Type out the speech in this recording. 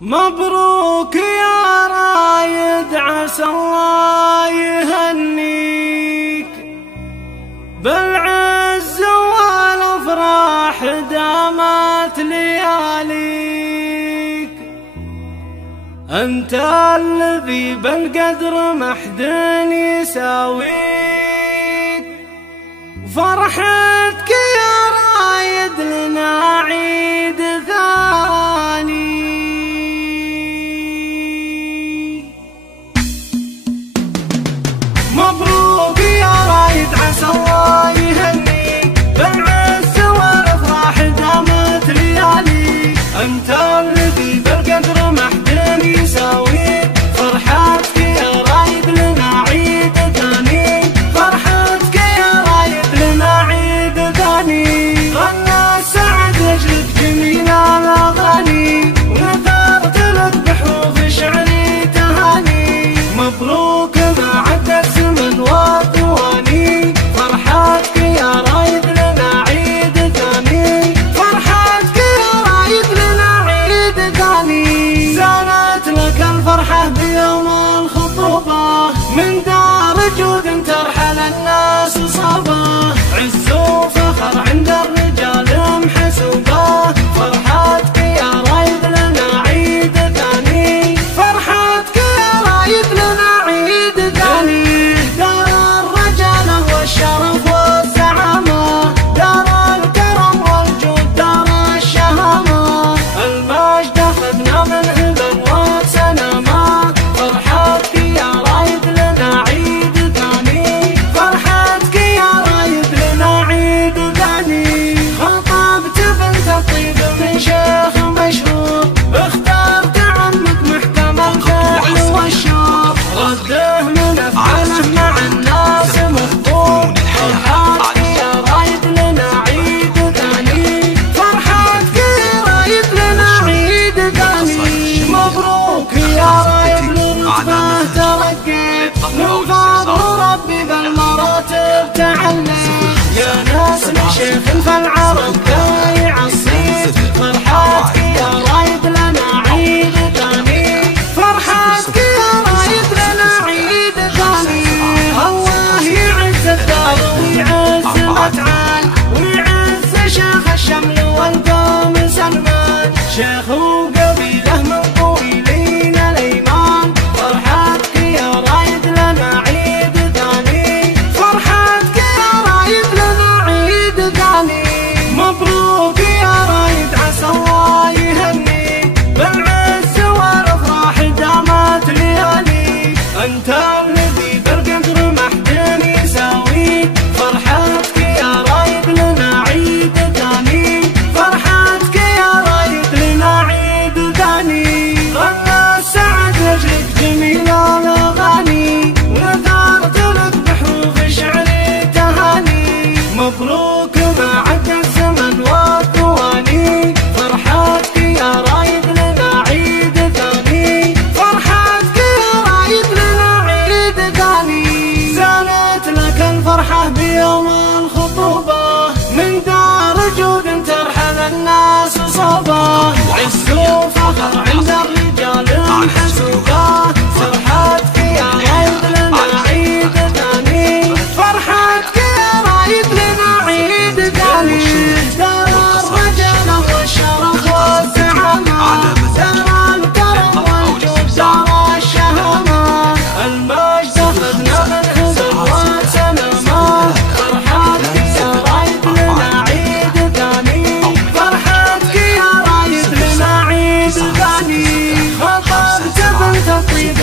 مبروك يا رايد، عسى الله يهنيك بالعز والافراح دامت لياليك. انت الذي بالقدر محد يساويك، فرحتك يا رايد لنا عيد ثاني. مبروك يا رايد، عسى الله يهنيك بالعز والافراح دامت لياليك. انت الذي بالقدر محد يساويك، فرحتك يا رايد لنا عيد ثاني. فرحتك يا رايد لنا عيد ثاني. غنى السعد لاجلك جميل الاغاني، ونثرت لك بحروف شعري تهاني. مبروك ما عدى الزمن والثواني، فرحتك يا رايد لنا عيد ثاني. فرحتك يا رايد لنا عيد ثاني. زانت لك الفرحة بيوم الخطوبة، من دار جود ترحل الناس صابه. عز وفخر عند الرجال محسوبه، فرحتك يا رايد لنا عيد ثاني. فرحتك يا رايد لنا عيد ثاني. دار الرجاله والشرف والزعامه، دار الكرم والجود دار الشهامه. المجد اخذنا من هبل وسلامه، فرحتك يا رايد لنا عيد ثاني. فرحتك يا رايد لنا عيد ثاني. خطبت بنت الطيب من شيخ مشهور، اخترت عمك محكم الفعل والشور. رده من افعاله مع الناس مقبول، فرحتك يا رايد لنا عيد ثاني. فرحتك يا رايد لنا عيد ثاني. مبروك يا رايد لرتبه ترقيت، من فضل ربي بالمراتب تعليت. يا ناس من شيخ فالعرب كاي عصيت، فرحتك يا رايد لنا عيد ثاني. فرحتك يا رايد لنا عيد ثاني. الله يعز الدار ويعز متعان، ويعز شيخ الشمل والقوم سلمان. شيخ وقبيله من طويلين الايمان، فرحتك يا رايد لنا عيد ثاني. فرحتك يا رايد لنا عيد ثاني. مبروك يا رايد، عسى الله يهنيك بالعز والافراح دامت لياليك. انت الذي بالقدر محد يساويك، فرحتك يا رايد لنا عيد ثاني. فرحتك يا رايد لنا عيد ثاني. غنى السعد لاجلك جميل الاغاني، ونثرت لك بحروف شعري تهاني. مبروك ما عدى الزمن والثواني، فرحتك يا رايد لنا عيد ثاني. فرحتك يا رايد لنا عيد ثاني. زانت لك الفرحة بيوم الخطوبة، من دار جود ترحل الناس صابه. عز وفخر عند الرجال محسوبه، فرحتك يا رايد لنا عيد ثاني. فرحتك يا رايد لنا عيد ثاني. دار الرجاله والشرف والزعامه، دار الكرم والجود دار الشهامه. المجد اخذنا من هبل وسلامه، فرحتك يا رايد لنا عيد ثاني. فرحتك يا رايد لنا عيد ثاني. خطبت بنت الطيب